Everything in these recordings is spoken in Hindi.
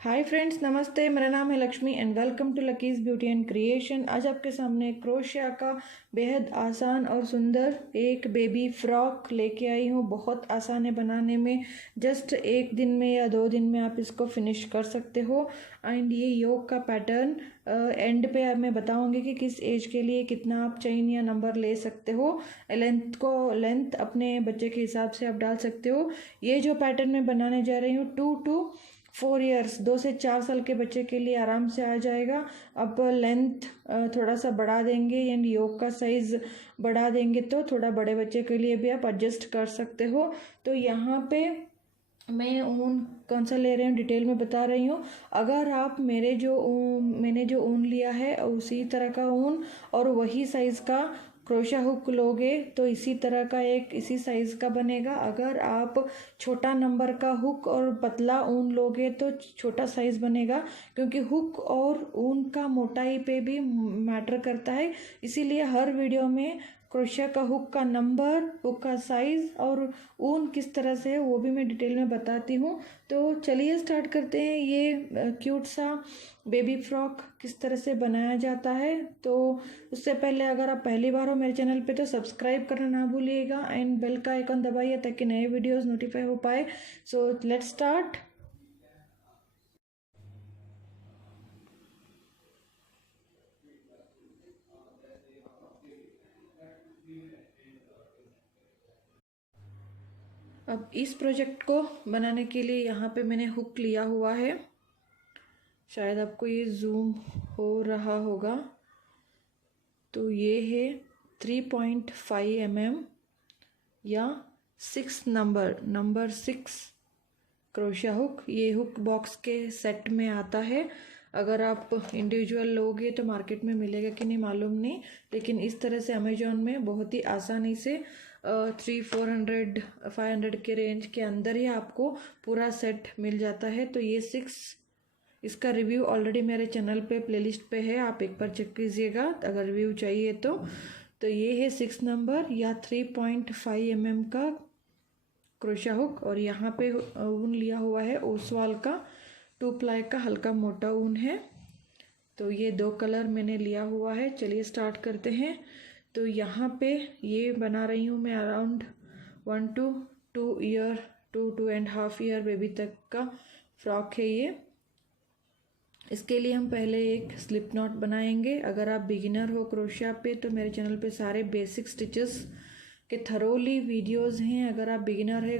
हाय फ्रेंड्स, नमस्ते। मेरा नाम है Lakshmi and welcome to Lucky's beauty and creation. आज आपके सामने क्रोशिया का बेहद आसान और सुंदर एक बेबी फ्रॉक लेके आई हूँ। बहुत आसान है बनाने में, जस्ट एक दिन में या 2 दिन में आप इसको फिनिश कर सकते हो। एंड ये योग का पैटर्न एंड पे मैं बताऊंगी कि किस एज के लिए कितना आप चेन या नंबर ले सकते हो। लेंथ अपने बच्चे के हिसाब से आप डाल सकते हो। ये जो पैटर्न मैं बनाने जा रही हूँ 2 to 4 ईयर्स 2 से 4 साल के बच्चे के लिए आराम से आ जाएगा। अब लेंथ थोड़ा सा बढ़ा देंगे एंड योग का साइज़ बढ़ा देंगे तो थोड़ा बड़े बच्चे के लिए भी आप एडजस्ट कर सकते हो। तो यहाँ पे मैं ऊन कौन सा ले रही हूँ डिटेल में बता रही हूँ। अगर आप मैंने जो ऊन लिया है उसी तरह का ऊन और वही साइज़ का क्रोशा हुक लोगे तो इसी साइज़ का बनेगा। अगर आप छोटा नंबर का हुक और पतला ऊन लोगे तो छोटा साइज़ बनेगा, क्योंकि हुक और ऊन का मोटाई पे भी मैटर करता है। इसीलिए हर वीडियो में क्रोशिया का हुक का नंबर, हुक का साइज़ और ऊन किस तरह से है वो भी मैं डिटेल में बताती हूँ। तो चलिए स्टार्ट करते हैं। ये क्यूट सा बेबी फ्रॉक किस तरह से बनाया जाता है। तो उससे पहले अगर आप पहली बार हो मेरे चैनल पे तो सब्सक्राइब करना ना भूलिएगा एंड बेल का आइकन दबाइए ताकि नए वीडियोस नोटिफाई हो पाए। So let's start. अब इस प्रोजेक्ट को बनाने के लिए यहाँ पे मैंने हुक लिया हुआ है। शायद आपको ये जूम हो रहा होगा। तो ये है 3.5 mm या 6 नंबर 6 क्रोशिया हुक। ये हुक बॉक्स के सेट में आता है। अगर आप इंडिविजुअल लोगे तो मार्केट में मिलेगा कि नहीं मालूम नहीं, लेकिन इस तरह से अमेजोन में बहुत ही आसानी से 300-400-500 के रेंज के अंदर ही आपको पूरा सेट मिल जाता है। तो ये 6, इसका रिव्यू ऑलरेडी मेरे चैनल पे प्लेलिस्ट पे है, आप एक बार चेक कीजिएगा अगर रिव्यू चाहिए तो ये है 6 नंबर या 3.5 mm का क्रोशिया हुक। और यहाँ पे ऊन लिया हुआ है ओसवाल का 2 प्लाई का हल्का मोटा ऊन है। तो ये 2 कलर मैंने लिया हुआ है। चलिए स्टार्ट करते हैं। तो यहाँ पे ये बना रही हूँ मैं around 1 to 2 year 2.5 year baby तक का फ्रॉक है ये। इसके लिए हम पहले एक स्लिप नॉट बनाएंगे। अगर आप बिगिनर हो क्रोशिया पे तो मेरे चैनल पे सारे बेसिक स्टिचेस के थरोली वीडियोस हैं। अगर आप बिगिनर है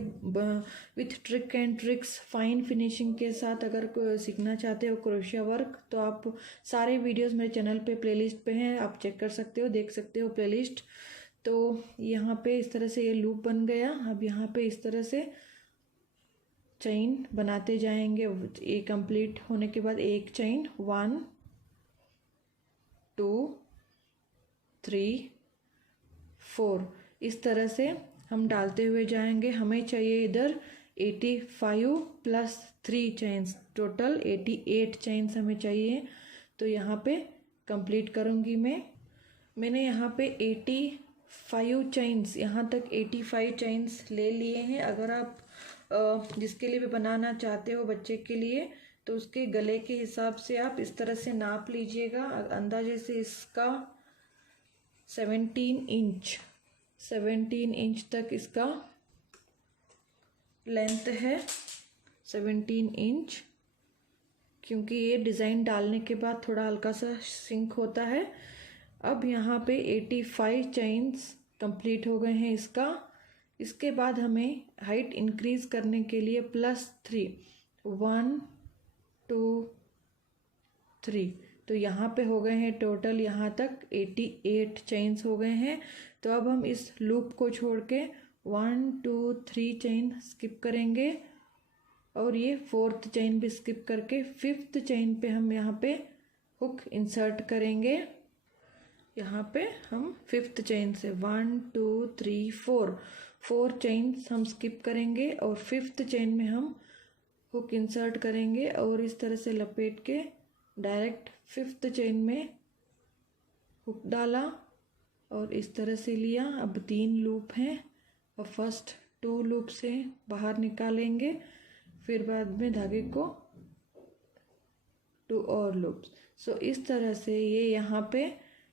with trick and tricks fine finishing के साथ अगर सीखना चाहते हो क्रोशिया वर्क तो आप सारे वीडियोस मेरे चैनल पे प्लेलिस्ट पे हैं, आप चेक कर सकते हो, देख सकते हो प्लेलिस्ट। तो यहाँ पे इस तरह से ये लूप बन गया। अब यहाँ पे इस तरह से चेन बनाते जाएंगे। ये कंप्लीट होने के बाद एक चेन 1 2 3 4 इस तरह से हम डालते हुए जाएंगे। हमें चाहिए इधर 85 प्लस 3 चेन्स, टोटल 88 चेन्स हमें चाहिए। तो यहाँ पे कंप्लीट करूँगी मैंने यहाँ पे 85 चेन्स, यहाँ तक 85 चेन्स ले लिए हैं। अगर आप जिसके लिए भी बनाना चाहते हो बच्चे के लिए तो उसके गले के हिसाब से आप इस तरह से नाप लीजिएगा। अंदाजे से इसका 17 इंच तक इसका लेंथ है। 17 इंच, क्योंकि ये डिज़ाइन डालने के बाद थोड़ा हल्का सा सिंक होता है। अब यहाँ पे 85 चेन्स कंप्लीट हो गए हैं इसके बाद हमें हाइट इंक्रीज करने के लिए +3 1 2 3 तो यहाँ पे हो गए हैं टोटल यहाँ तक 88 चेन्स हो गए हैं। तो अब हम इस लूप को छोड़ के 1 2 3 चेन स्किप करेंगे और ये 4th चेन भी स्किप करके 5th चेन पे हम यहाँ पे हुक इंसर्ट करेंगे। यहाँ पे हम 5th चेन से 1 2 3 4 चेन्स हम स्किप करेंगे और 5th चेन में हम हुक इंसर्ट करेंगे और इस तरह से लपेट के डायरेक्ट 5th चेन में हुक डाला और इस तरह से लिया। अब 3 लूप हैं और फर्स्ट 2 लूप से बाहर निकालेंगे, फिर बाद में धागे को 2 और लूप्स। सो इस तरह से ये यहाँ पे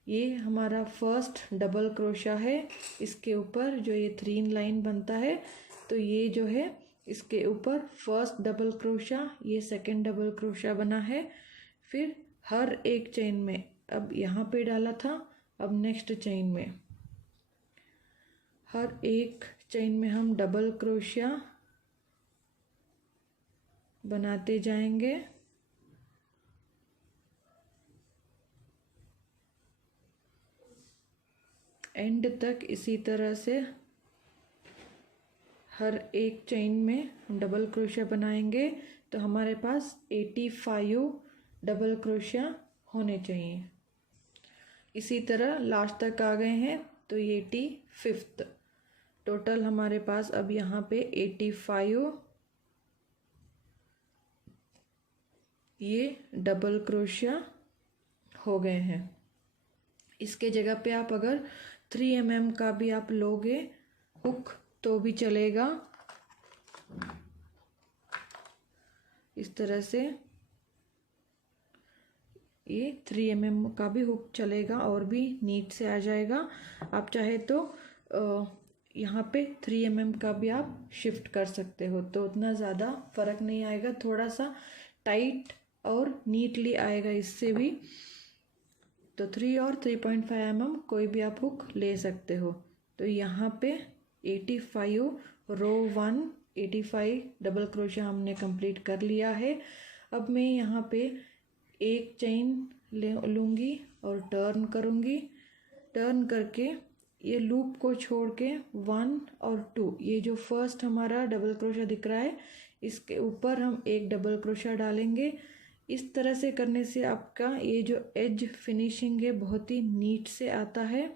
ये हमारा फर्स्ट डबल क्रोशा है। इसके ऊपर जो ये 3 लाइन बनता है, तो ये जो है इसके ऊपर फर्स्ट डबल क्रोशा, ये सेकंड डबल क्रोशा बना है। फिर हर एक चेन में, अब यहाँ पे डाला था, अब नेक्स्ट चेन में हर एक चेन में हम डबल क्रोशिया बनाते जाएंगे। एंड तक इसी तरह से हर एक चेन में डबल क्रोशिया बनाएंगे, तो हमारे पास 85 डबल क्रोशिया होने चाहिए। इसी तरह लास्ट तक आ गए हैं, तो 85th टोटल हमारे पास अब यहाँ पे 85 ये डबल क्रोशिया हो गए हैं। इसके जगह पे आप अगर 3 mm का भी आप लोगे हुक तो भी चलेगा। इस तरह से ये 3 mm का भी हुक चलेगा और भी नीट से आ जाएगा। आप चाहे तो यहाँ पे 3 mm का भी आप शिफ्ट कर सकते हो, तो उतना ज़्यादा फ़र्क नहीं आएगा, थोड़ा सा टाइट और नीटली आएगा इससे भी। तो 3 और 3.5 mm कोई भी आप हुक ले सकते हो। तो यहाँ पे 85 रो 1 85 डबल क्रोशिया हमने कंप्लीट कर लिया है। अब मैं यहाँ पे एक चेन लूँगी और टर्न करूँगी। टर्न करके ये लूप को छोड़ के 1 और 2, ये जो फर्स्ट हमारा डबल क्रोशिया दिख रहा है, इसके ऊपर हम एक डबल क्रोशिया डालेंगे। इस तरह से करने से आपका ये जो एज फिनिशिंग है बहुत ही नीट से आता है।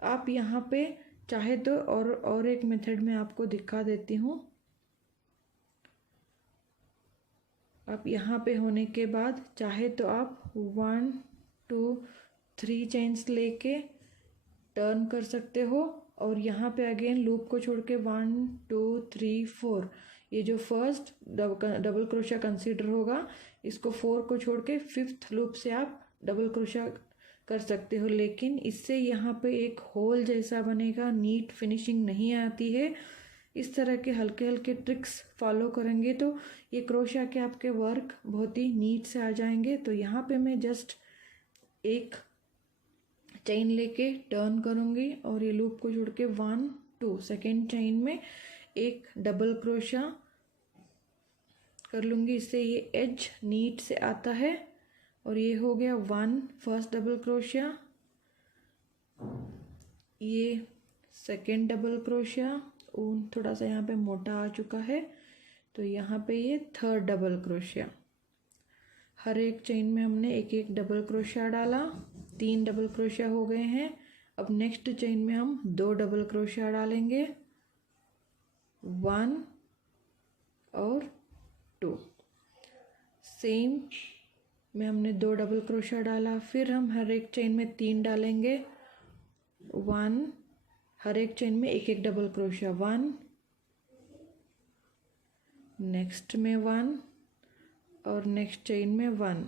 आप यहाँ पे चाहे तो और एक मेथड में आपको दिखा देती हूँ। आप यहाँ पे होने के बाद चाहे तो आप 1 2 3 चेन्स लेके टर्न कर सकते हो, और यहाँ पे अगेन लूप को छोड़ के 1 2 3 4, ये जो फर्स्ट डबल क्रोशिया कंसीडर होगा, इसको 4 को छोड़ के 5th लूप से आप डबल क्रोशिया कर सकते हो। लेकिन इससे यहाँ पे एक होल जैसा बनेगा, नीट फिनिशिंग नहीं आती है। इस तरह के हल्के हल्के ट्रिक्स फॉलो करेंगे तो ये क्रोशिया के आपके वर्क बहुत ही नीट से आ जाएंगे। तो यहाँ पे मैं जस्ट एक चेन लेके टर्न करूँगी और ये लूप को जोड़ के 1 2 सेकेंड चेन में एक डबल क्रोशिया कर लूँगी, इससे ये एज नीट से आता है। और ये हो गया 1 फर्स्ट डबल क्रोशिया, ये सेकेंड डबल क्रोशिया, ऊन थोड़ा सा यहाँ पे मोटा आ चुका है, तो यहाँ पे ये थर्ड डबल क्रोशिया। हर एक चेन में हमने एक एक डबल क्रोशिया डाला, 3 डबल क्रोशिया हो गए हैं। अब नेक्स्ट चेन में हम 2 डबल क्रोशिया डालेंगे, 1 और 2। सेम में हमने 2 डबल क्रोशिया डाला, फिर हम हर एक चेन में 3 डालेंगे, 1, हर एक चेन में एक एक डबल क्रोशिया, 1, नेक्स्ट में 1 और नेक्स्ट चेन में 1।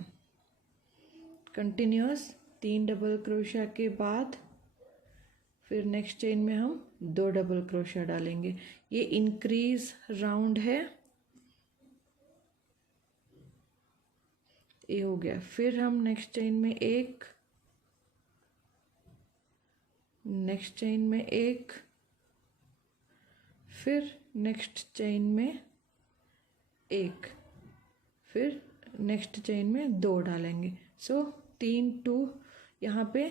कंटिन्यूअस 3 डबल क्रोशिया के बाद फिर नेक्स्ट चेन में हम 2 डबल क्रोशिया डालेंगे। ये इंक्रीज राउंड है, ये हो गया। फिर हम नेक्स्ट चेन में एक, नेक्स्ट चेन में एक, फिर नेक्स्ट चेन में एक, फिर नेक्स्ट चेन में 2 डालेंगे। सो 3 2, यहाँ पे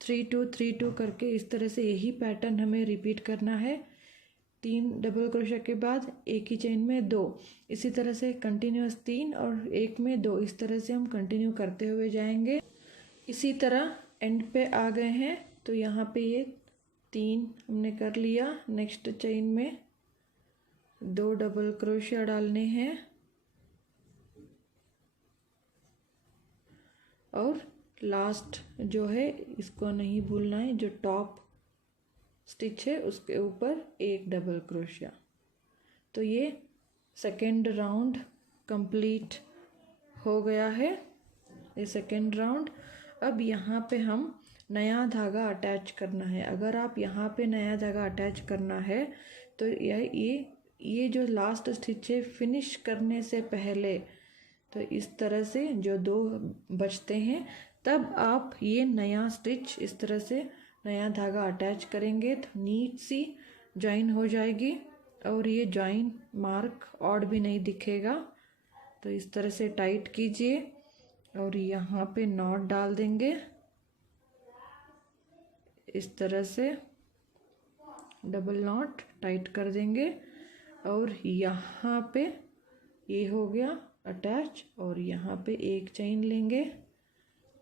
3 2 3 2 करके इस तरह से यही पैटर्न हमें रिपीट करना है। 3 डबल क्रोशिया के बाद एक ही चेन में 2, इसी तरह से कंटिन्यूअस 3 और एक में 2, इस तरह से हम कंटिन्यू करते हुए जाएंगे। इसी तरह एंड पे आ गए हैं, तो यहाँ पे ये 3 हमने कर लिया। नेक्स्ट चेन में 2 डबल क्रोशिया डालने हैं और लास्ट जो है इसको नहीं भूलना है, जो टॉप स्टिच है उसके ऊपर एक डबल क्रोशिया। तो ये सेकेंड राउंड कंप्लीट हो गया है ये सेकेंड राउंड। अब यहाँ पे हम नया धागा अटैच करना है। अगर आप यहाँ पे नया धागा अटैच करना है तो ये जो लास्ट स्टिच है फिनिश करने से पहले, तो इस तरह से जो 2 बचते हैं तब आप ये नया स्टिच इस तरह से नया धागा अटैच करेंगे तो नीट सी जॉइन हो जाएगी और ये जॉइन मार्क ऑड भी नहीं दिखेगा। तो इस तरह से टाइट कीजिए और यहाँ पे नॉट डाल देंगे। इस तरह से डबल नॉट टाइट कर देंगे और यहाँ पे ये हो गया अटैच और यहाँ पे एक चेन लेंगे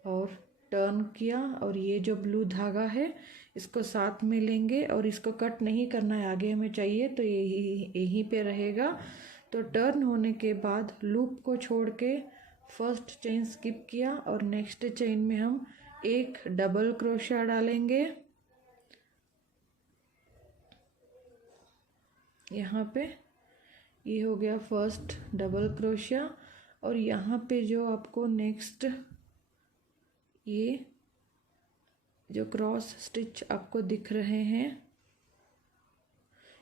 और टर्न किया और ये जो ब्लू धागा है इसको साथ में लेंगे और इसको कट नहीं करना है, आगे हमें चाहिए तो यहीं पे रहेगा। तो टर्न होने के बाद लूप को छोड़ के फर्स्ट चेन स्किप किया और नेक्स्ट चेन में हम एक डबल क्रोशिया डालेंगे यहाँ पे। ये हो गया फर्स्ट डबल क्रोशिया और यहाँ पे जो आपको नेक्स्ट ये जो क्रॉस स्टिच आपको दिख रहे हैं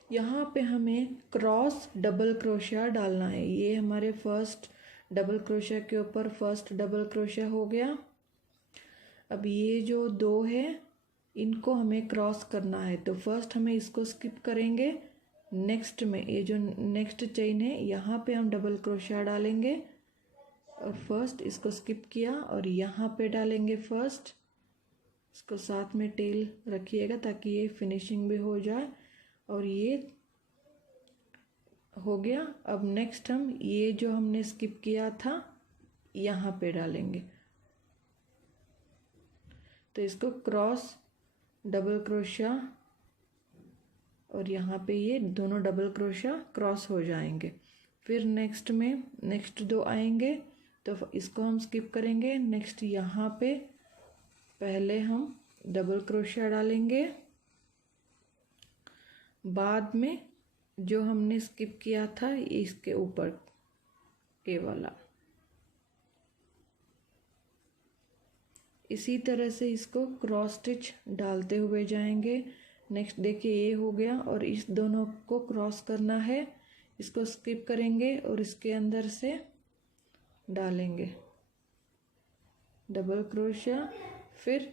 यहाँ पे हमें क्रॉस डबल क्रोशिया डालना है। ये हमारे फर्स्ट डबल क्रोशिया के ऊपर फर्स्ट डबल क्रोशिया हो गया। अब ये जो 2 है इनको हमें क्रॉस करना है तो फर्स्ट हमें इसको स्किप करेंगे। नेक्स्ट में ये जो नेक्स्ट चेन है यहाँ पे हम डबल क्रोशिया डालेंगे और फर्स्ट इसको स्किप किया और यहाँ पे डालेंगे फर्स्ट। इसको साथ में टेल रखिएगा ताकि ये फिनिशिंग भी हो जाए और ये हो गया। अब नेक्स्ट हम ये जो हमने स्किप किया था यहाँ पे डालेंगे तो इसको क्रॉस डबल क्रोशिया और यहाँ पे ये दोनों डबल क्रोशिया क्रॉस हो जाएंगे। फिर नेक्स्ट में नेक्स्ट 2 आएंगे तो इसको हम स्किप करेंगे। नेक्स्ट यहाँ पे पहले हम डबल क्रोशिया डालेंगे, बाद में जो हमने स्किप किया था इसके ऊपर ये वाला। इसी तरह से इसको क्रॉस स्टिच डालते हुए जाएंगे। नेक्स्ट देखिए ये हो गया और इस दोनों को क्रॉस करना है, इसको स्किप करेंगे और इसके अंदर से डालेंगे डबल क्रोशिया, फिर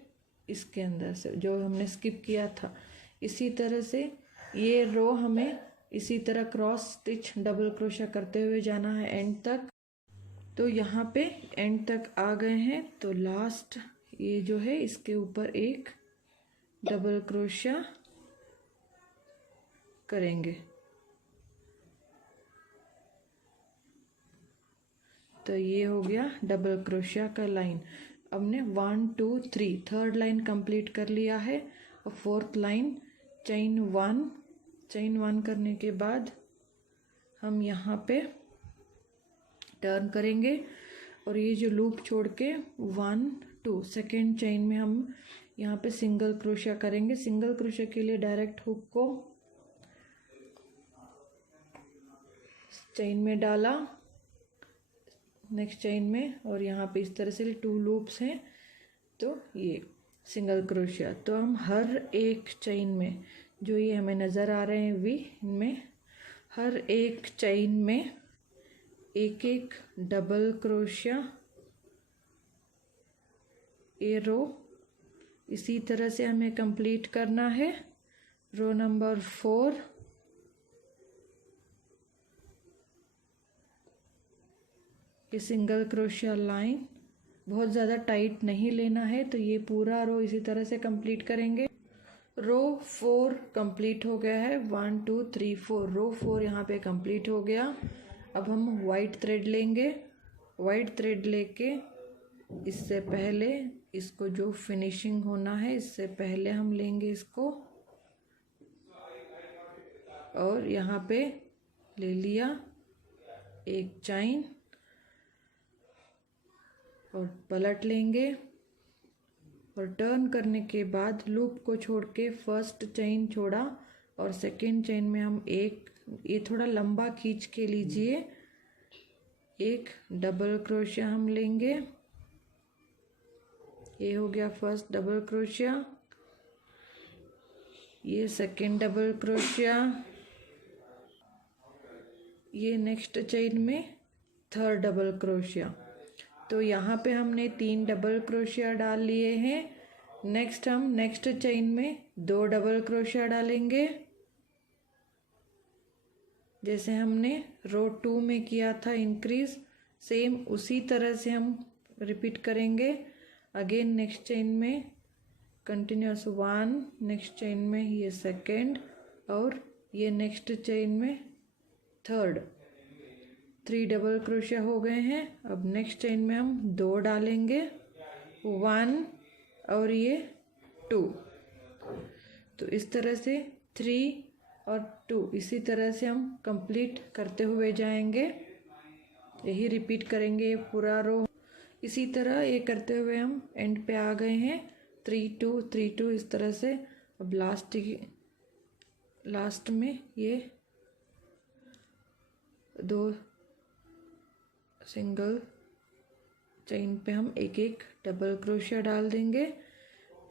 इसके अंदर से जो हमने स्किप किया था। इसी तरह से ये रो हमें इसी तरह क्रॉस स्टिच डबल क्रोशिया करते हुए जाना है एंड तक। तो यहाँ पे एंड तक आ गए हैं तो लास्ट ये जो है इसके ऊपर एक डबल क्रोशिया करेंगे। तो ये हो गया डबल क्रोशिया का लाइन। हमने 1 2 3 थर्ड लाइन कंप्लीट कर लिया है और फोर्थ लाइन चेन 1 करने के बाद हम यहाँ पे टर्न करेंगे और ये जो लूप छोड़ के 1 2 सेकेंड चेन में हम यहाँ पे सिंगल क्रोशिया करेंगे। सिंगल क्रोशिया के लिए डायरेक्ट हुक को चेन में डाला नेक्स्ट चेन में और यहाँ पे इस तरह से 2 लूप्स हैं तो ये सिंगल क्रोशिया। तो हम हर एक चेन में जो ये हमें नज़र आ रहे हैं वी, इनमें हर एक चेन में एक एक डबल क्रोशिया ये रो इसी तरह से हमें कंप्लीट करना है। रो नंबर 4 ये सिंगल क्रोशिया लाइन बहुत ज़्यादा टाइट नहीं लेना है तो ये पूरा रो इसी तरह से कंप्लीट करेंगे। रो 4 कंप्लीट हो गया है। 1 2 3 4 रो 4 यहाँ पे कंप्लीट हो गया। अब हम वाइट थ्रेड लेंगे। वाइट थ्रेड लेके इससे पहले इसको जो फिनिशिंग होना है इससे पहले हम लेंगे इसको और यहाँ पे ले लिया एक चेन और पलट लेंगे और टर्न करने के बाद लूप को छोड़ के फर्स्ट चेन छोड़ा और सेकेंड चेन में हम एक ये थोड़ा लंबा खींच के लीजिए एक डबल क्रोशिया हम लेंगे। ये हो गया फर्स्ट डबल क्रोशिया, ये सेकेंड डबल क्रोशिया, ये नेक्स्ट चेन में थर्ड डबल क्रोशिया। तो यहाँ पे हमने 3 डबल क्रोशिया डाल लिए हैं। नेक्स्ट हम नेक्स्ट चेन में 2 डबल क्रोशिया डालेंगे, जैसे हमने रो 2 में किया था इंक्रीज, सेम उसी तरह से हम रिपीट करेंगे। अगेन नेक्स्ट चेन में कंटिन्यूस 1, नेक्स्ट चेन में ये सेकेंड, और ये नेक्स्ट चेन में थर्ड। 3 डबल क्रोशिया हो गए हैं। अब नेक्स्ट चेन में हम 2 डालेंगे, 1 और ये 2। तो इस तरह से 3 और 2 इसी तरह से हम कंप्लीट करते हुए जाएंगे। यही रिपीट करेंगे पूरा रो। इसी तरह ये करते हुए हम एंड पे आ गए हैं। 3 2 3 2 इस तरह से। अब लास्ट में ये 2 सिंगल चेन पे हम एक एक डबल क्रोशिया डाल देंगे।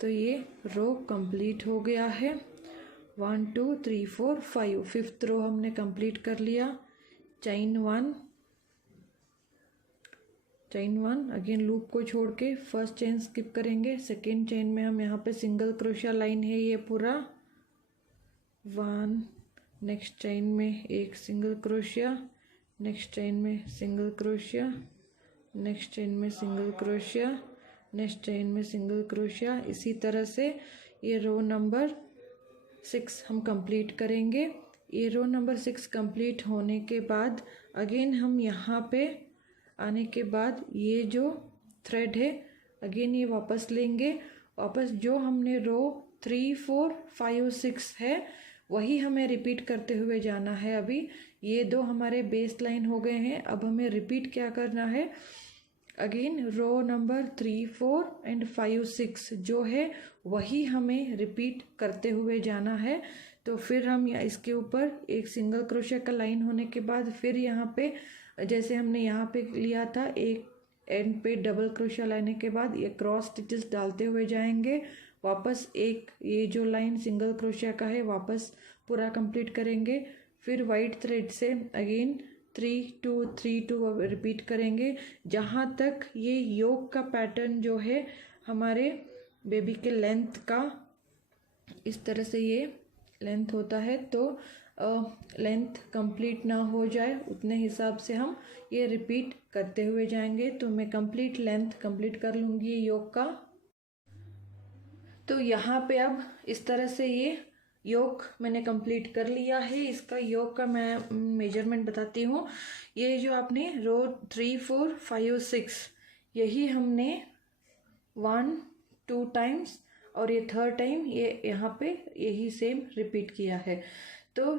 तो ये रो कंप्लीट हो गया है। 1 2 3 4 5, फिफ्थ रो हमने कंप्लीट कर लिया। चेन 1 अगेन लूप को छोड़ के फर्स्ट चेन स्किप करेंगे। सेकेंड चेन में हम यहाँ पे सिंगल क्रोशिया लाइन है ये पूरा 1, नेक्स्ट चेन में एक सिंगल क्रोशिया, नेक्स्ट चेन में सिंगल क्रोशिया, नेक्स्ट चेन में सिंगल क्रोशिया, नेक्स्ट चेन में सिंगल क्रोशिया। इसी तरह से ये रो नंबर 6 हम कंप्लीट करेंगे। ये रो नंबर 6 कंप्लीट होने के बाद अगेन हम यहाँ पे आने के बाद ये जो थ्रेड है अगेन ये वापस लेंगे। वापस जो हमने रो 3 4 5 6 है वही हमें रिपीट करते हुए जाना है। अभी ये 2 हमारे बेस लाइन हो गए हैं। अब हमें रिपीट क्या करना है, अगेन रो नंबर 3 4 एंड 5 6 जो है वही हमें रिपीट करते हुए जाना है। तो फिर हम इसके ऊपर एक सिंगल क्रोशिया का लाइन होने के बाद फिर यहाँ पे जैसे हमने यहाँ पे लिया था एक एंड पे डबल क्रोशिया लाने के बाद ये क्रॉस स्टिचेस डालते हुए जाएंगे। वापस एक ये जो लाइन सिंगल क्रोशिया का है वापस पूरा कंप्लीट करेंगे। फिर वाइट थ्रेड से अगेन 3 2 3 2 रिपीट करेंगे जहाँ तक ये योक का पैटर्न जो है हमारे बेबी के लेंथ का इस तरह से ये लेंथ होता है। तो लेंथ कंप्लीट ना हो जाए उतने हिसाब से हम ये रिपीट करते हुए जाएंगे। तो मैं कंप्लीट लेंथ कंप्लीट कर लूँगी ये योक का। तो यहाँ पे अब इस तरह से ये योक मैंने कंप्लीट कर लिया है। इसका योक का मैं मेजरमेंट बताती हूँ। ये जो आपने रो 3 4 5 6 यही हमने 1 2 टाइम्स और ये थर्ड टाइम ये यहाँ पे यही सेम रिपीट किया है। तो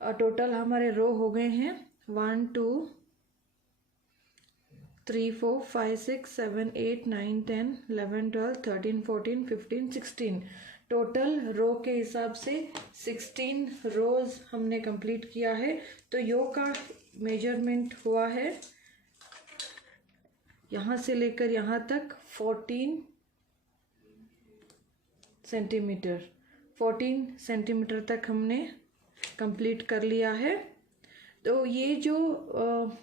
टोटल हमारे रो हो गए हैं 1 2 3 4 5 6 7 8 9 10 11 12 13 14 15 16 टोटल रो के हिसाब से 16 रोज हमने कंप्लीट किया है। तो यो का मेजरमेंट हुआ है यहाँ से लेकर यहाँ तक 14 सेंटीमीटर। 14 सेंटीमीटर तक हमने कंप्लीट कर लिया है। तो ये जो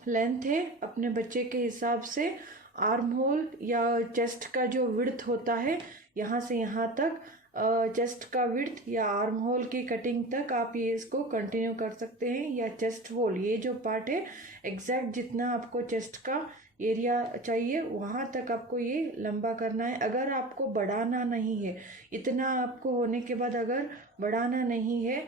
लेंथ है अपने बच्चे के हिसाब से आर्म होल या चेस्ट का जो विड्थ होता है यहाँ से यहाँ तक चेस्ट का विड्थ या आर्म होल की कटिंग तक आप ये इसको कंटिन्यू कर सकते हैं। या चेस्ट होल ये जो पार्ट है एग्जैक्ट जितना आपको चेस्ट का एरिया चाहिए वहाँ तक आपको ये लंबा करना है। अगर आपको बढ़ाना नहीं है, इतना आपको होने के बाद अगर बढ़ाना नहीं है,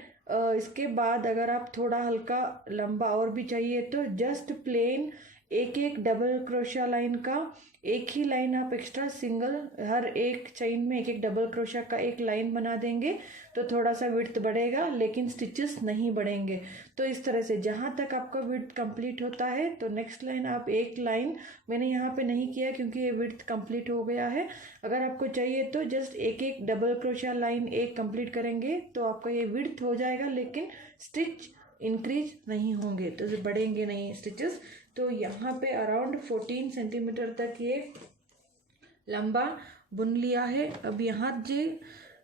इसके बाद अगर आप थोड़ा हल्का लंबा और भी चाहिए तो जस्ट प्लेन एक एक डबल क्रोशिया लाइन का एक ही लाइन आप एक्स्ट्रा सिंगल हर एक चेन में एक एक डबल क्रोशिया का एक लाइन बना देंगे तो थोड़ा सा विड्थ बढ़ेगा लेकिन स्टिचेस नहीं बढ़ेंगे। तो इस तरह से जहाँ तक आपका विड्थ कंप्लीट होता है तो नेक्स्ट लाइन आप एक लाइन, मैंने यहाँ पे नहीं किया क्योंकि ये विड्थ कंप्लीट हो गया है। अगर आपको चाहिए तो जस्ट एक एक डबल क्रोशिया लाइन एक कंप्लीट करेंगे तो आपका ये विड्थ हो जाएगा लेकिन स्टिच इंक्रीज नहीं होंगे, तो बढ़ेंगे नहीं स्टिचेस। तो यहाँ पे अराउंड 14 सेंटीमीटर तक ये लंबा बुन लिया है। अब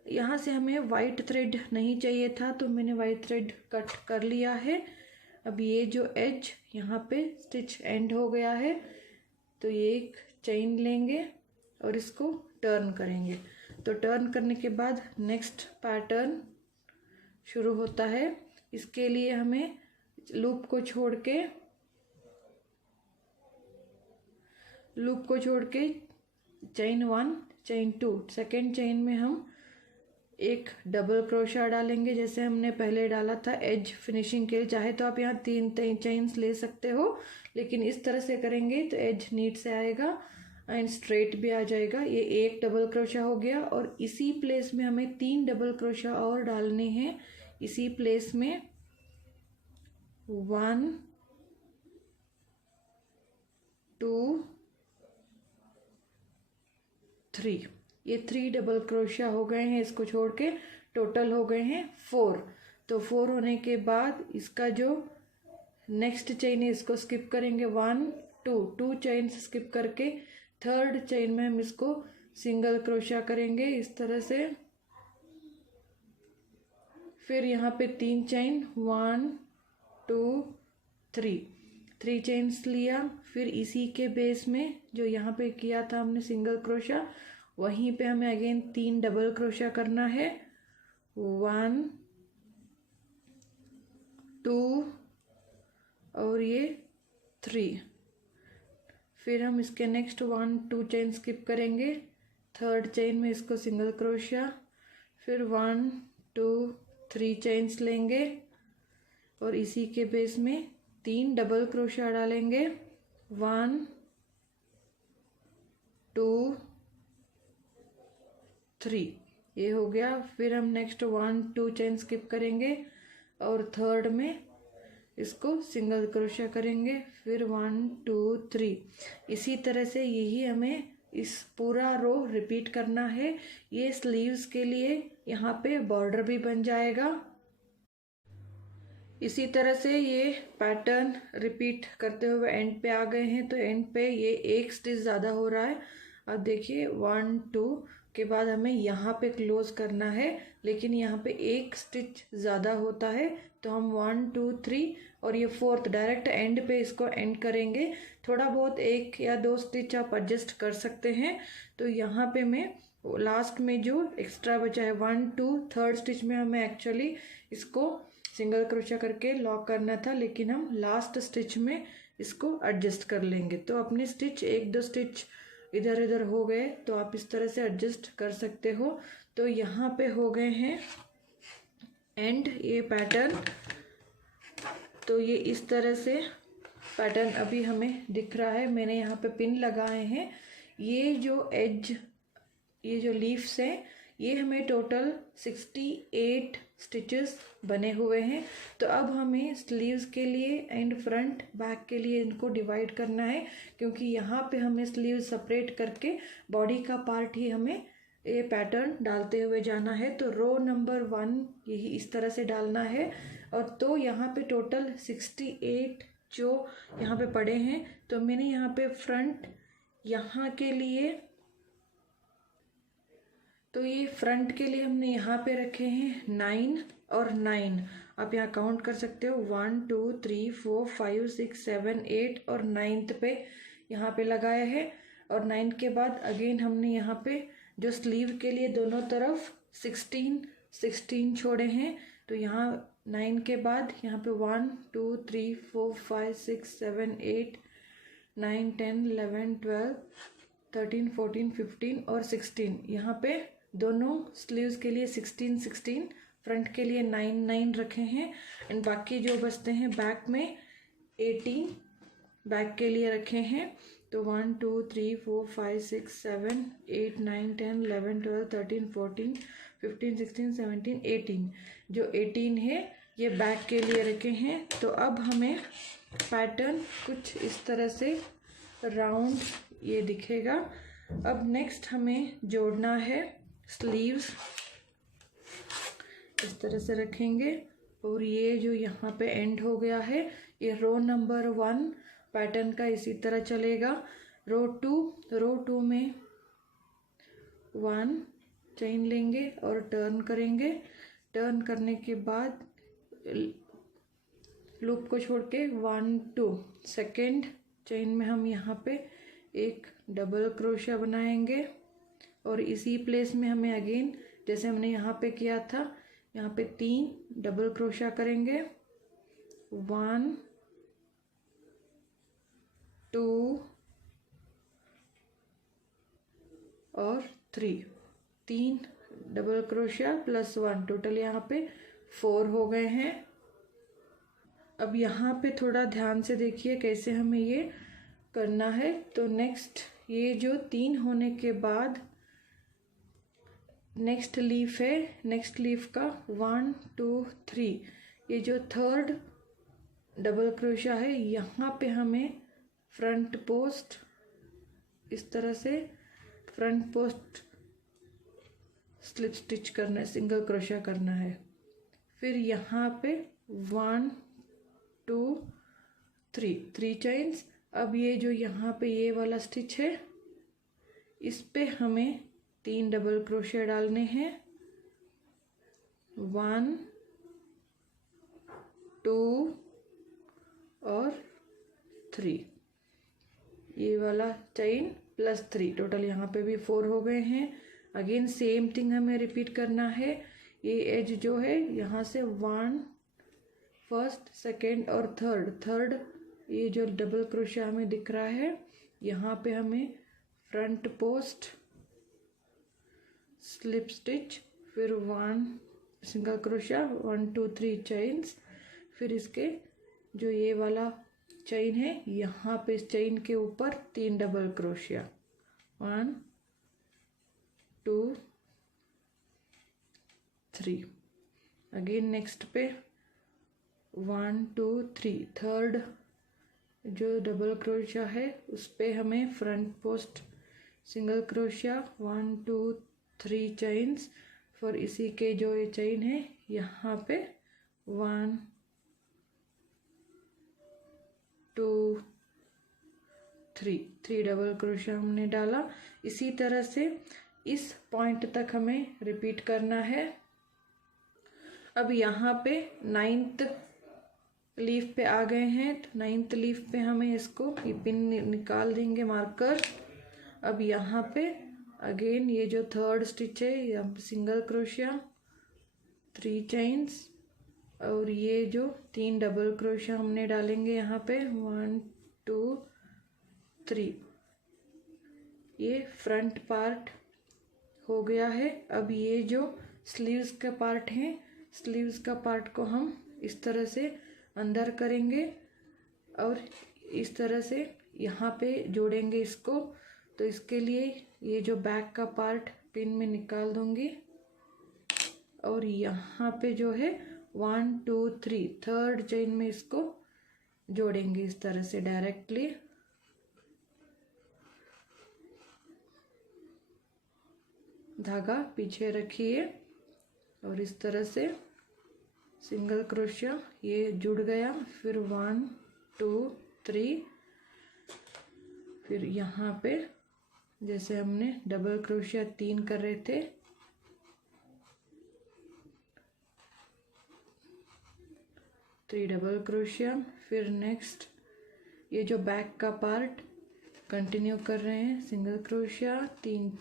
यहाँ से हमें वाइट थ्रेड नहीं चाहिए था, तो मैंने वाइट थ्रेड कट कर लिया है। अब ये जो एज यहाँ पे स्टिच एंड हो गया है, तो ये एक चेन लेंगे और इसको टर्न करेंगे। तो टर्न करने के बाद नेक्स्ट पैटर्न शुरू होता है। इसके लिए हमें लूप को छोड़ के चेन 1 चेन 2 सेकेंड चेन में हम एक डबल क्रोशा डालेंगे, जैसे हमने पहले डाला था एज फिनिशिंग के लिए। चाहे तो आप यहाँ 3 चेन्स ले सकते हो, लेकिन इस तरह से करेंगे तो एज नीट से आएगा एंड स्ट्रेट भी आ जाएगा। ये एक डबल क्रोशा हो गया और इसी प्लेस में हमें 3 डबल क्रोशा और डालने हैं। इसी प्लेस में 1 2 3, ये 3 डबल क्रोशिया हो गए हैं। इसको छोड़ के टोटल हो गए हैं 4। तो 4 होने के बाद इसका जो नेक्स्ट चेन है इसको स्किप करेंगे 1 2 चेन स्किप करके थर्ड चेन में हम इसको सिंगल क्रोशिया करेंगे इस तरह से। फिर यहाँ पे 3 चेन 1 2 3 चेन्स लिया। फिर इसी के बेस में जो यहाँ पे किया था हमने सिंगल क्रोशिया, वहीं पे हमें अगेन 3 डबल क्रोशिया करना है 1 2 और ये 3। फिर हम इसके नेक्स्ट 1 2 चेन स्किप करेंगे, थर्ड चेन में इसको सिंगल क्रोशिया, फिर 1 2 3 चेन्स लेंगे और इसी के बेस में 3 डबल क्रोशिया डालेंगे 1 2 3, ये हो गया। फिर हम नेक्स्ट 1 2 चेन स्किप करेंगे और थर्ड में इसको सिंगल क्रोशिया करेंगे, फिर 1 2 3। इसी तरह से यही हमें इस पूरा रो रिपीट करना है। ये स्लीव्स के लिए यहाँ पे बॉर्डर भी बन जाएगा। इसी तरह से ये पैटर्न रिपीट करते हुए एंड पे आ गए हैं। तो एंड पे ये एक स्टिच ज़्यादा हो रहा है। अब देखिए 1 2 के बाद हमें यहाँ पे क्लोज करना है, लेकिन यहाँ पे एक स्टिच ज़्यादा होता है, तो हम 1 2 3 और ये 4th डायरेक्ट एंड पे इसको एंड करेंगे। थोड़ा बहुत 1 या 2 स्टिच आप एडजस्ट कर सकते हैं। तो यहाँ पे मैं लास्ट में जो एक्स्ट्रा बचा है 1 2 थर्ड स्टिच में हमें एक्चुअली इसको सिंगल क्रोशिया करके लॉक करना था, लेकिन हम लास्ट स्टिच में इसको एडजस्ट कर लेंगे। तो अपने स्टिच 1 2 स्टिच इधर इधर हो गए तो आप इस तरह से एडजस्ट कर सकते हो। तो यहाँ पे हो गए हैं एंड ये पैटर्न। तो ये इस तरह से पैटर्न अभी हमें दिख रहा है। मैंने यहाँ पे पिन लगाए हैं। ये जो एज, ये जो लीव्स हैं, ये हमें टोटल 68 स्टिचेस बने हुए हैं। तो अब हमें स्लीव्स के लिए एंड फ्रंट बैक के लिए इनको डिवाइड करना है, क्योंकि यहाँ पे हमें स्लीव्स सेपरेट करके बॉडी का पार्ट ही हमें ये पैटर्न डालते हुए जाना है। तो रो नंबर 1 यही इस तरह से डालना है। और तो यहाँ पे टोटल 68 जो यहाँ पे पड़े हैं। तो मैंने यहाँ पे फ्रंट यहाँ के लिए, तो ये फ्रंट के लिए हमने यहाँ पे रखे हैं 9 और 9। आप यहाँ काउंट कर सकते हो 1 2 3 4 5 6 7 8 और 9th पे यहाँ पे लगाया है। और 9 के बाद अगेन हमने यहाँ पे जो स्लीव के लिए दोनों तरफ 16 छोड़े हैं। तो यहाँ 9 के बाद यहाँ पे 1 2 3 4 5 6 7 8 9 10 11 12 13 14 15 और 16। यहाँ पे दोनों स्लीव्स के लिए 16 फ्रंट के लिए 9 रखे हैं। एंड बाकी जो बचते हैं बैक में 18 बैक के लिए रखे हैं। तो 1 2 3 4 5 6 7 8 9 10 11 12 13 14 15 16 17 18, जो 18 है ये बैक के लिए रखे हैं। तो अब हमें पैटर्न कुछ इस तरह से राउंड ये दिखेगा। अब नेक्स्ट हमें जोड़ना है स्लीव्स, इस तरह से रखेंगे। और ये जो यहाँ पे एंड हो गया है, ये रो नंबर 1 पैटर्न का इसी तरह चलेगा। रो टू में 1 चेन लेंगे और टर्न करेंगे। टर्न करने के बाद लूप को छोड़ के 1 2 सेकेंड चेन में हम यहाँ पे एक डबल क्रोशिया बनाएंगे और इसी प्लेस में हमें अगेन जैसे हमने यहाँ पे किया था, यहाँ पे 3 डबल क्रोशिया करेंगे। 1 2 और 3 डबल क्रोशिया प्लस 1, टोटल यहाँ पे 4 हो गए हैं। अब यहाँ पे थोड़ा ध्यान से देखिए कैसे हमें ये करना है। तो नेक्स्ट ये जो 3 होने के बाद नेक्स्ट लीफ है, नेक्स्ट लीफ का 1 2 3, ये जो थर्ड डबल क्रोशिया है यहाँ पे हमें फ्रंट पोस्ट इस तरह से फ्रंट पोस्ट स्लिप स्टिच करना है, सिंगल क्रोशिया करना है। फिर यहाँ पे 1 2 3 चेन्स। अब ये जो यहाँ पे ये वाला स्टिच है इस पे हमें 3 डबल क्रोशिया डालने हैं। 1 2 और 3, ये वाला चेन प्लस 3, टोटल यहाँ पे भी 4 हो गए हैं। अगेन सेम थिंग हमें रिपीट करना है। ये एज जो है यहाँ से 1 फर्स्ट सेकेंड और थर्ड ये जो डबल क्रोशिया हमें दिख रहा है यहाँ पे हमें फ्रंट पोस्ट स्लिप स्टिच, फिर 1 सिंगल क्रोशिया 1 2 3 चेन्स। फिर इसके जो ये वाला चेन है यहाँ पे इस चेन के ऊपर 3 डबल क्रोशिया 1 2 3। अगेन नेक्स्ट पे 1 2 3 थर्ड जो डबल क्रोशिया है उस पे हमें front post single crochet 1 2 3 chains. फिर इसी के जो ये चेन है यहाँ पे 1 2 3 डबल क्रोशिया हमने डाला। इसी तरह से इस पॉइंट तक हमें रिपीट करना है। अब यहाँ पे 9th लीफ पे आ गए हैं, तो 9th लीफ पे हमें इसको ये पिन निकाल देंगे मार्कर। अब यहाँ पे अगेन ये जो थर्ड स्टिच है यहाँ पे सिंगल क्रोशिया 3 चेन्स और ये जो 3 डबल क्रोशिया हमने डालेंगे यहाँ पे 1 2 3। ये फ्रंट पार्ट हो गया है। अब ये जो स्लीव्स का पार्ट है, स्लीव्स का पार्ट को हम इस तरह से अंदर करेंगे और इस तरह से यहाँ पे जोड़ेंगे इसको। तो इसके लिए ये जो बैक का पार्ट पिन में निकाल दूंगी और यहाँ पे जो है 1 2 3 थर्ड चेन में इसको जोड़ेंगे इस तरह से डायरेक्टली। धागा पीछे रखिए और इस तरह से सिंगल क्रोशिया ये जुड़ गया। फिर 1 2 3, फिर यहाँ पे जैसे हमने डबल क्रोशिया 3 कर रहे थे 3 डबल क्रोशिया। फिर नेक्स्ट ये जो बैक का पार्ट कंटिन्यू कर रहे हैं, सिंगल क्रोशिया 3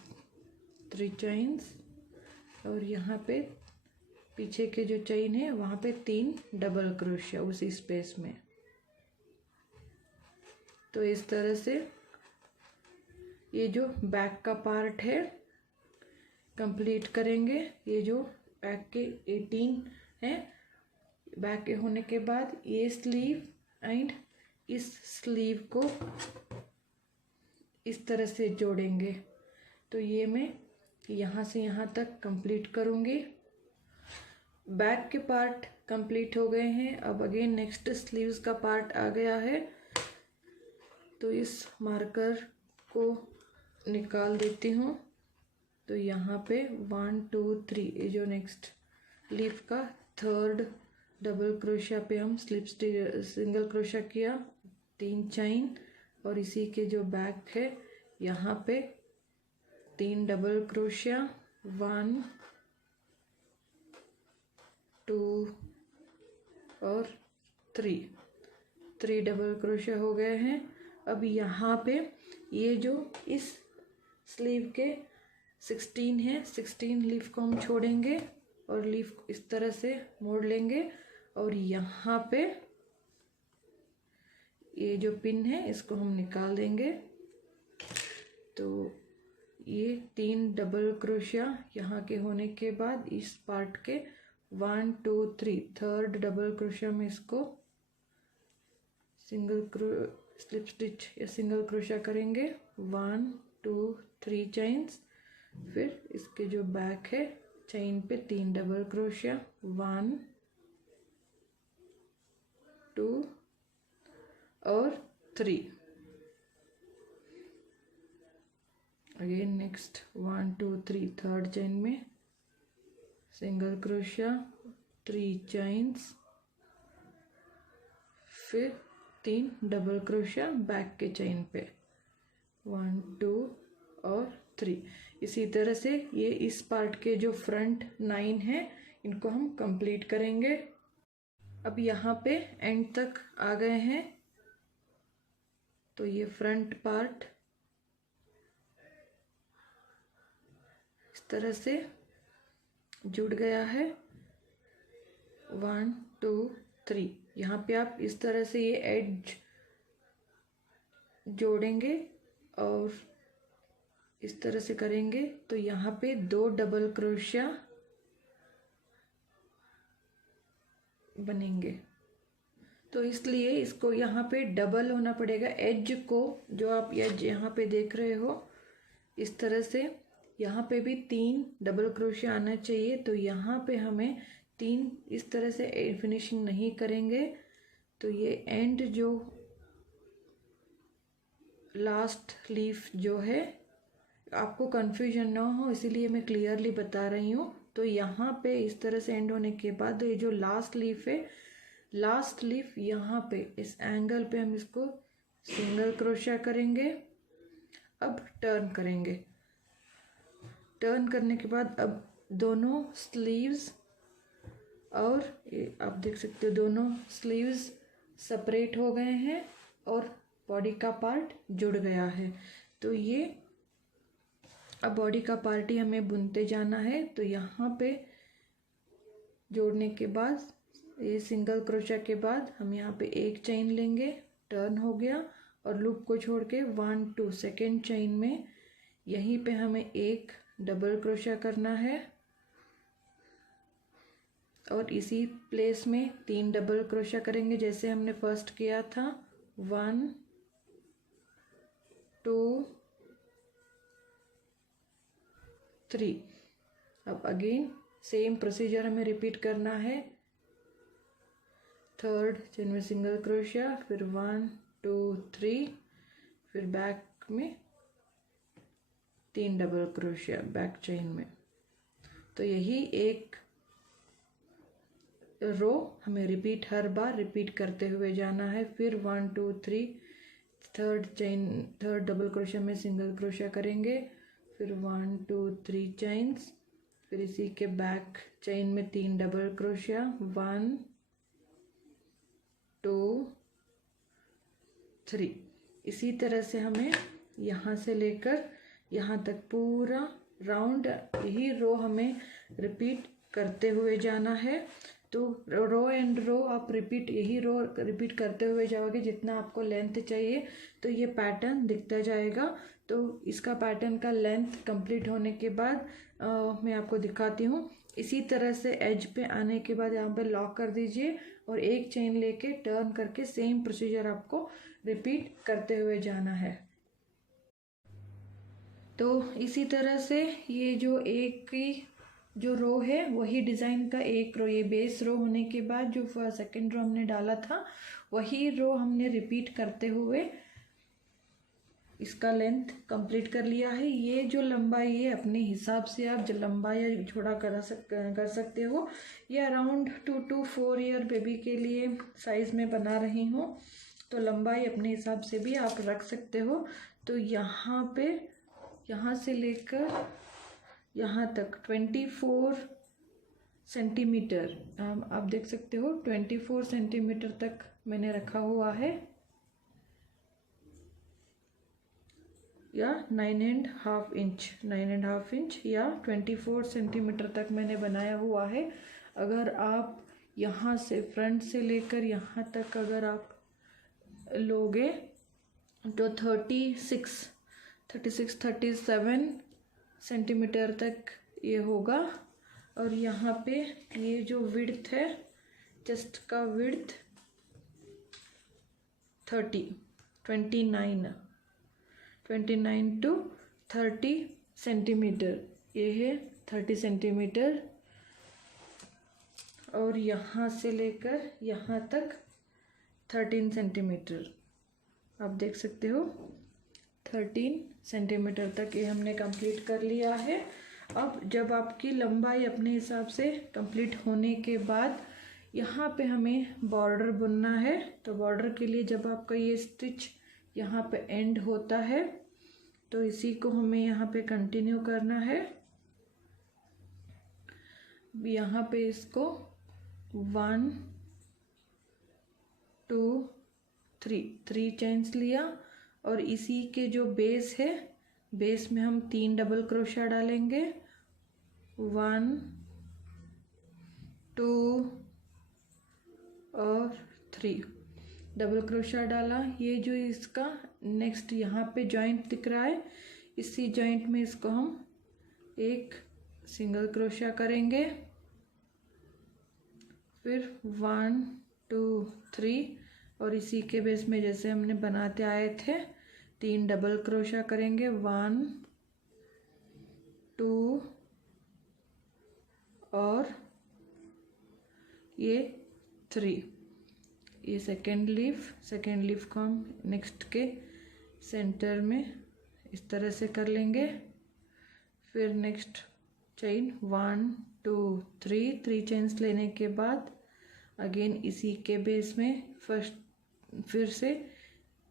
चेन्स और यहाँ पे पीछे के जो चेन है वहाँ पे 3 डबल क्रोशिया उसी स्पेस में। तो इस तरह से ये जो बैक का पार्ट है कंप्लीट करेंगे। ये जो बैक के 18 है, बैक के होने के बाद ये स्लीव एंड इस स्लीव को इस तरह से जोड़ेंगे। तो ये मैं यहाँ से यहाँ तक कंप्लीट करूँगी। बैक के पार्ट कंप्लीट हो गए हैं। अब अगेन नेक्स्ट स्लीव्स का पार्ट आ गया है। तो इस मार्कर को निकाल देती हूँ। तो यहाँ पे 1 2 3 ये जो नेक्स्ट लीफ का थर्ड डबल क्रोशिया पे हम स्लिप स्टिच सिंगल क्रोशिया किया 3 चेन और इसी के जो बैक है यहाँ पे 3 डबल क्रोशिया, 1 2 और 3 डबल क्रोशिया हो गए हैं। अब यहाँ पे ये जो इस स्लीव के 16 है, 16 लीफ को हम छोड़ेंगे और लीफ इस तरह से मोड़ लेंगे और यहाँ पे ये जो पिन है इसको हम निकाल देंगे। तो ये 3 डबल क्रोशिया यहाँ के होने के बाद इस पार्ट के 1 2 3 थर्ड डबल क्रोशिया में इसको स्लिप स्टिच या सिंगल क्रोशिया करेंगे। 1 2 3 चेन्स, फिर इसके जो बैक है चेन पे 3 डबल क्रोशिया, 1 2 और 3। अगेन नेक्स्ट 1 2 3 थर्ड चेन में सिंगल क्रोशिया, 3 चेन्स, फिर 3 डबल क्रोशिया बैक के चेन पे, 1 2 और 3। इसी तरह से ये इस पार्ट के जो फ्रंट 9 है इनको हम कंप्लीट करेंगे। अब यहाँ पे एंड तक आ गए हैं, तो ये फ्रंट पार्ट इस तरह से जुड़ गया है। 1 2 3 यहाँ पे आप इस तरह से ये एड्ज जोड़ेंगे और इस तरह से करेंगे तो यहाँ पे 2 डबल क्रोशिया बनेंगे। तो इसलिए इसको यहाँ पे डबल होना पड़ेगा। एज को जो आप एज यहाँ पे देख रहे हो इस तरह से यहाँ पे भी 3 डबल क्रोशिया आना चाहिए। तो यहाँ पे हमें 3 इस तरह से फिनिशिंग नहीं करेंगे तो ये एंड जो लास्ट लीफ जो है, आपको कन्फ्यूजन ना हो इसीलिए मैं क्लियरली बता रही हूँ। तो यहाँ पे इस तरह से एंड होने के बाद ये जो लास्ट लीफ है, लास्ट लीफ यहाँ पे इस एंगल पे हम इसको सिंगल क्रोशिया करेंगे। अब टर्न करेंगे। टर्न करने के बाद अब दोनों स्लीव्स और आप देख सकते हो दोनों स्लीव्स सेपरेट हो गए हैं और बॉडी का पार्ट जुड़ गया है। तो ये अब बॉडी का पार्ट ही हमें बुनते जाना है। तो यहाँ पे जोड़ने के बाद ये सिंगल क्रोशिया के बाद हम यहाँ पे एक चेन लेंगे, टर्न हो गया और लूप को छोड़ के 1 2 सेकेंड चेन में यहीं पे हमें एक डबल क्रोशिया करना है और इसी प्लेस में 3 डबल क्रोशिया करेंगे जैसे हमने फर्स्ट किया था। 1 2 3। अब अगेन सेम प्रोसीजर हमें रिपीट करना है। थर्ड चेन में सिंगल क्रोशिया, फिर 1 2 3, फिर बैक में 3 डबल क्रोशिया बैक चेन में। तो यही एक रो हमें रिपीट हर बार रिपीट करते हुए जाना है। फिर 1 2 3 थर्ड डबल क्रोशिया में सिंगल क्रोशिया करेंगे, फिर 1 2 3 चेन्स, फिर इसी के बैक चेन में 3 डबल क्रोशिया, 1 2 3। इसी तरह से हमें यहाँ से लेकर यहाँ तक पूरा राउंड यही रो हमें रिपीट करते हुए जाना है। तो रो एंड रो आप यही रो रिपीट करते हुए जाओगे जितना आपको लेंथ चाहिए तो ये पैटर्न दिखता जाएगा। तो इसका पैटर्न का लेंथ कंप्लीट होने के बाद मैं आपको दिखाती हूँ। इसी तरह से एज पे आने के बाद यहाँ पे लॉक कर दीजिए और एक चेन लेके टर्न करके सेम प्रोसीजर आपको रिपीट करते हुए जाना है। तो इसी तरह से ये जो एक की जो रो है वही डिज़ाइन का एक रो, ये बेस रो होने के बाद जो सेकंड रो हमने डाला था वही रो हमने रिपीट करते हुए इसका लेंथ कंप्लीट कर लिया है। ये जो लंबाई है अपने हिसाब से आप जो लंबा या छोटा कर सकते हो। ये अराउंड 2 to 4 ईयर बेबी के लिए साइज़ में बना रही हूँ। तो लंबाई अपने हिसाब से भी आप रख सकते हो। तो यहाँ पे यहाँ से लेकर यहाँ तक 24 सेंटीमीटर आप देख सकते हो, 24 सेंटीमीटर तक मैंने रखा हुआ है, या 9.5 इंच, 9.5 इंच या 24 सेंटीमीटर तक मैंने बनाया हुआ है। अगर आप यहाँ से फ्रंट से लेकर यहाँ तक अगर आप लोगे तो 37 सेंटीमीटर तक ये होगा। और यहाँ पे ये जो विड्थ है, चेस्ट का विड्थ 29 टू 30 सेंटीमीटर, ये है 30 सेंटीमीटर। और यहाँ से लेकर यहाँ तक 13 सेंटीमीटर, आप देख सकते हो 13 सेंटीमीटर तक ये हमने कंप्लीट कर लिया है। अब जब आपकी लंबाई अपने हिसाब से कंप्लीट होने के बाद यहाँ पे हमें बॉर्डर बुनना है। तो बॉर्डर के लिए जब आपका ये स्टिच यहाँ पे एंड होता है तो इसी को हमें यहाँ पे कंटिन्यू करना है। यहाँ पे इसको 1 2 3 चेन्स लिया और इसी के जो बेस है, बेस में हम 3 डबल क्रोशिया डालेंगे, 1 2 और 3 डबल क्रोशिया डाला। ये जो इसका नेक्स्ट यहाँ पे जॉइंट दिख रहा है, इसी जॉइंट में इसको हम एक सिंगल क्रोशिया करेंगे, फिर 1 2 3 और इसी के बेस में जैसे हमने बनाते आए थे 3 डबल क्रोशिया करेंगे, 1 2 और ये 3। ये सेकेंड लीफ को हम नेक्स्ट के सेंटर में इस तरह से कर लेंगे। फिर नेक्स्ट चेन 1 2 3 चेन्स लेने के बाद अगेन इसी के बेस में फिर से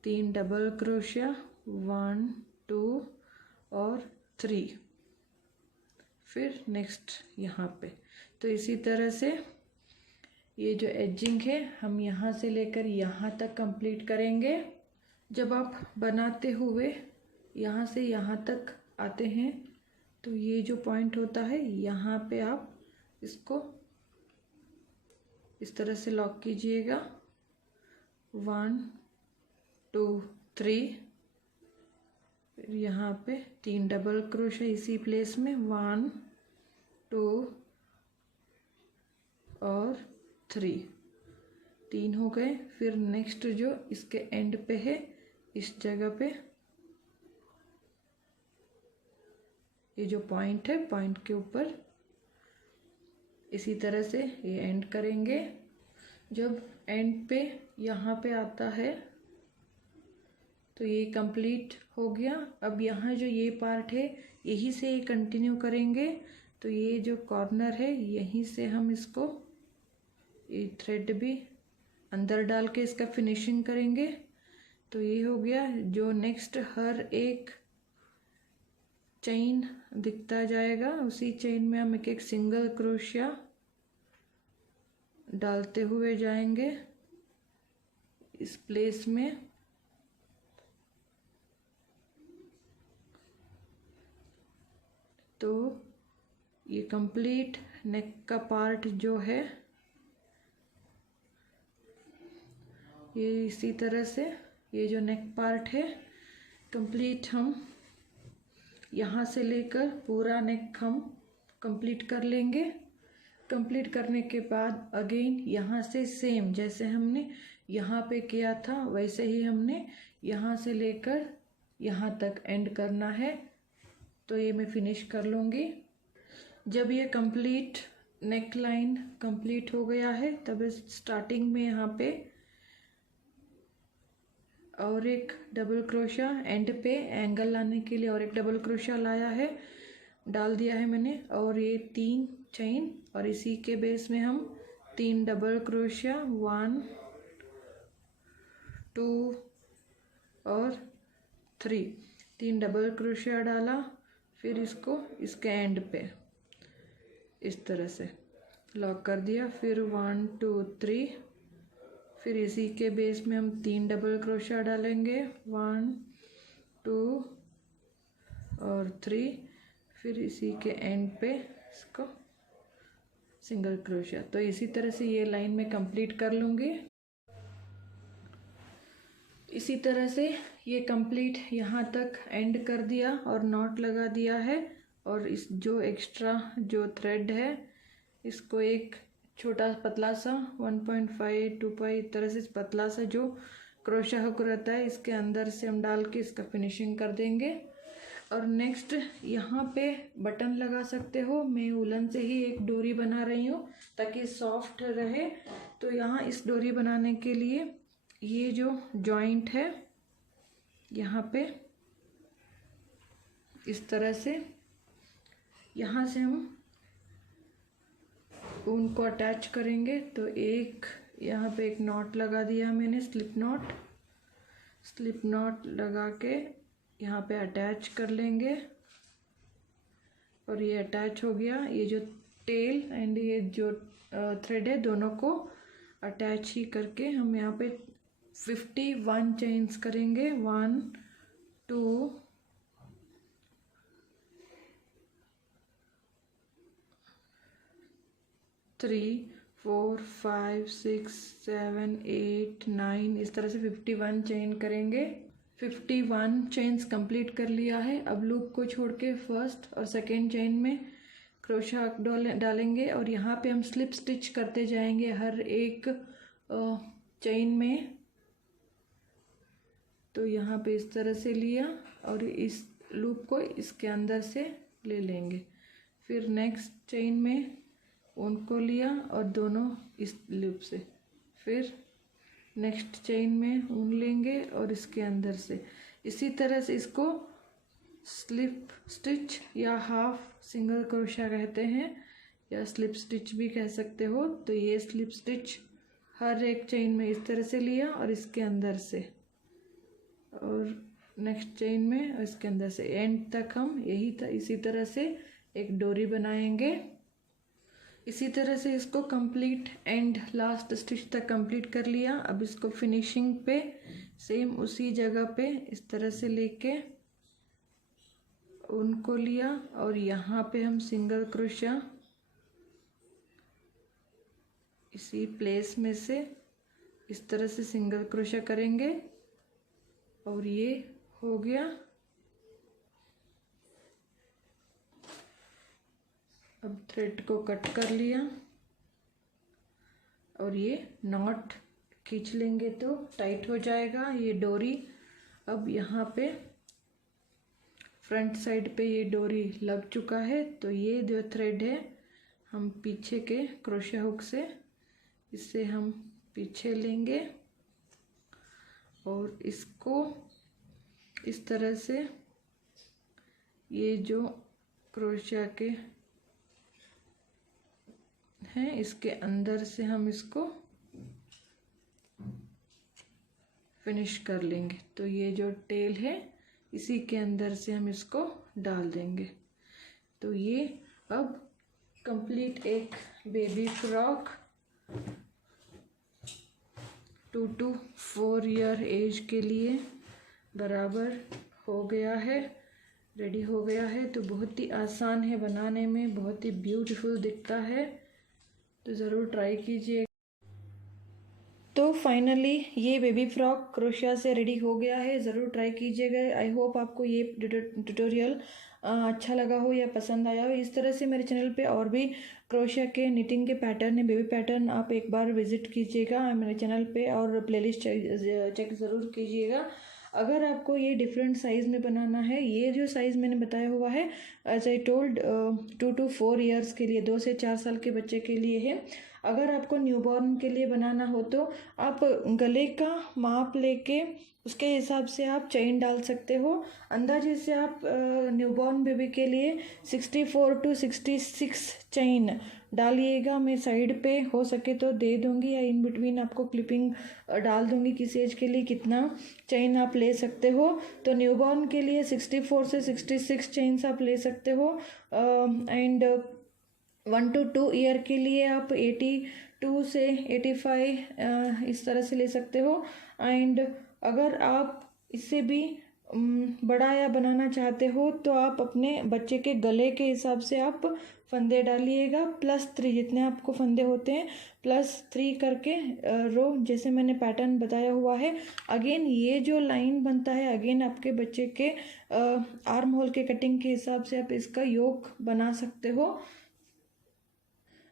3 डबल क्रोशिया, 1 2 और 3, फिर नेक्स्ट यहाँ पे। तो इसी तरह से ये जो एजिंग है हम यहाँ से लेकर यहाँ तक कंप्लीट करेंगे। जब आप बनाते हुए यहाँ से यहाँ तक आते हैं तो ये जो पॉइंट होता है यहाँ पे आप इसको इस तरह से लॉक कीजिएगा, 1 2 3, फिर यहाँ पे 3 डबल क्रोशिया इसी प्लेस में, 1 2 और 3 हो गए। फिर नेक्स्ट जो इसके एंड पे है इस जगह पे ये जो पॉइंट है, पॉइंट के ऊपर इसी तरह से ये एंड करेंगे। जब एंड पे यहाँ पे आता है तो ये कंप्लीट हो गया। अब यहाँ जो ये पार्ट है यहीं से ये कंटिन्यू करेंगे। तो ये जो कॉर्नर है यहीं से हम इसको ये थ्रेड भी अंदर डाल के इसका फिनिशिंग करेंगे। तो ये हो गया। जो नेक्स्ट हर एक चेन दिखता जाएगा उसी चेन में हम एक एक सिंगल क्रोशिया डालते हुए जाएंगे इस प्लेस में। तो ये कंप्लीट नेक का पार्ट जो है ये इसी तरह से ये जो नेक पार्ट है कंप्लीट हम यहाँ से लेकर पूरा नेक हम कंप्लीट कर लेंगे। कंप्लीट करने के बाद अगेन यहाँ से सेम जैसे हमने यहाँ पे किया था वैसे ही हमने यहाँ से लेकर यहाँ तक एंड करना है। तो ये मैं फिनिश कर लूँगी। जब ये कंप्लीट नेक लाइन कंप्लीट हो गया है तब स्टार्टिंग में यहाँ पे और एक डबल क्रोशिया एंड पे एंगल लाने के लिए और एक डबल क्रोशिया लाया है, डाल दिया है मैंने। और ये 3 चेन और इसी के बेस में हम 3 डबल क्रोशिया, 1 2 और 3, 3 डबल क्रोशिया डाला, फिर इसको इसके एंड पे इस तरह से लॉक कर दिया, फिर 1 2 3, फिर इसी के बेस में हम 3 डबल क्रोशिया डालेंगे, 1 2 और 3, फिर इसी के एंड पे इसको सिंगल क्रोशिया। तो इसी तरह से ये लाइन में कंप्लीट कर लूँगी। इसी तरह से ये कंप्लीट यहाँ तक एंड कर दिया और नॉट लगा दिया है। और इस जो एक्स्ट्रा जो थ्रेड है इसको एक छोटा पतला सा 1.5 2 पाई इस तरह से पतला सा जो क्रोशिया हुक रहता है इसके अंदर से हम डाल के इसका फिनिशिंग कर देंगे। और नेक्स्ट यहाँ पे बटन लगा सकते हो, मैं उलन से ही एक डोरी बना रही हूँ ताकि सॉफ्ट रहे। तो यहाँ इस डोरी बनाने के लिए ये जो जॉइंट है यहाँ पे इस तरह से यहाँ से हम उनको अटैच करेंगे। तो एक यहाँ पे एक नॉट लगा दिया मैंने, स्लिप नॉट लगा के यहाँ पे अटैच कर लेंगे। और ये अटैच हो गया। ये जो टेल एंड ये जो थ्रेड है दोनों को अटैच ही करके हम यहाँ पे 51 चेन्स करेंगे। 1 2 3 4 5 6 7 8 9 इस तरह से 51 चेन करेंगे। 51 चेन्स कंप्लीट कर लिया है। अब लूप को छोड़ के फर्स्ट और सेकेंड चेन में क्रोशिया डालेंगे और यहाँ पे हम स्लिप स्टिच करते जाएंगे हर एक चेन में। तो यहाँ पे इस तरह से लिया और इस लूप को इसके अंदर से ले लेंगे। फिर नेक्स्ट चेन में उनको लिया और दोनों इस लूप से, फिर नेक्स्ट चेन में ऊन लेंगे और इसके अंदर से इसी तरह से इसको स्लिप स्टिच या हाफ सिंगल क्रोशिया कहते हैं या स्लिप स्टिच भी कह सकते हो। तो ये स्लिप स्टिच हर एक चेन में इस तरह से लिया और इसके अंदर से और नेक्स्ट चेन में और इसके अंदर से एंड तक हम इसी तरह से एक डोरी बनाएंगे। इसी तरह से इसको कंप्लीट एंड लास्ट स्टिच तक कंप्लीट कर लिया। अब इसको फिनिशिंग पे सेम उसी जगह पे इस तरह से लेके उनको लिया और यहाँ पे हम सिंगल क्रोशिया इसी प्लेस में से इस तरह से सिंगल क्रोशिया करेंगे और ये हो गया। अब थ्रेड को कट कर लिया और ये नॉट खींच लेंगे तो टाइट हो जाएगा ये डोरी। अब यहाँ पे फ्रंट साइड पे ये डोरी लग चुका है। तो ये जो थ्रेड है हम पीछे के क्रोशिया हुक से इससे हम पीछे लेंगे और इसको इस तरह से ये जो क्रोशिया के हैं इसके अंदर से हम इसको फिनिश कर लेंगे। तो ये जो टेल है इसी के अंदर से हम इसको डाल देंगे। तो ये अब कंप्लीट एक baby frock 2 to 4 year age के लिए बराबर हो गया है, रेडी हो गया है। तो बहुत ही आसान है बनाने में, बहुत ही ब्यूटीफुल दिखता है। तो ज़रूर ट्राई कीजिए। तो फाइनली ये बेबी फ्रॉक क्रोशिया से रेडी हो गया है, ज़रूर ट्राई कीजिएगा। आई होप आपको ये ट्यूटोरियल अच्छा लगा हो या पसंद आया हो। इस तरह से मेरे चैनल पे और भी क्रोशिया के निटिंग के पैटर्न है, बेबी पैटर्न, आप एक बार विजिट कीजिएगा मेरे चैनल पे और प्लेलिस्ट चेक ज़रूर कीजिएगा। अगर आपको ये डिफरेंट साइज़ में बनाना है, ये जो साइज़ मैंने बताया हुआ है as I told 2 to 4 years के लिए, 2 से 4 साल के बच्चे के लिए है। अगर आपको न्यूबॉर्न के लिए बनाना हो तो आप गले का माप लेके उसके हिसाब से आप चेन डाल सकते हो। अंदाजे से आप न्यूबॉर्न बेबी के लिए 64 to 66 चेन डालिएगा। मैं साइड पे हो सके तो दे दूंगी, या इन बिटवीन आपको क्लिपिंग डाल दूंगी किस एज के लिए कितना चेन आप ले सकते हो। तो न्यूबॉर्न के लिए 64 से 66 चेन्स आप ले सकते हो। एंड 1 to 2 ईयर के लिए आप 82 से 85 इस तरह से ले सकते हो। एंड अगर आप इससे भी बड़ा या बनाना चाहते हो तो आप अपने बच्चे के गले के हिसाब से आप फंदे डालिएगा। +3 जितने आपको फंदे होते हैं +3 करके रो, जैसे मैंने पैटर्न बताया हुआ है। अगेन ये जो लाइन बनता है, अगेन आपके बच्चे के आर्म होल के कटिंग के हिसाब से आप इसका योक बना सकते हो।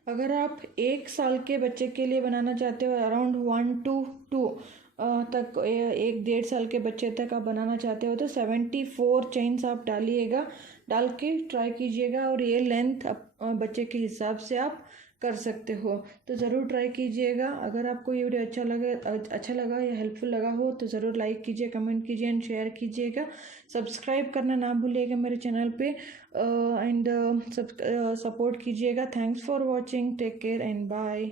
अगर आप 1 साल के बच्चे के लिए बनाना चाहते हो, अराउंड 1 to 2 तक, 1 1.5 साल के बच्चे तक आप बनाना चाहते हो, तो 74 चेन्स आप डाल के ट्राई कीजिएगा। और ये लेंथ बच्चे के हिसाब से आप कर सकते हो, तो ज़रूर ट्राई कीजिएगा। अगर आपको ये वीडियो अच्छा लगा या हेल्पफुल लगा हो तो ज़रूर लाइक कीजिए, कमेंट कीजिए एंड शेयर कीजिएगा। सब्सक्राइब करना ना भूलिएगा मेरे चैनल पे, एंड सपोर्ट कीजिएगा। Thanks for watching, take care and bye.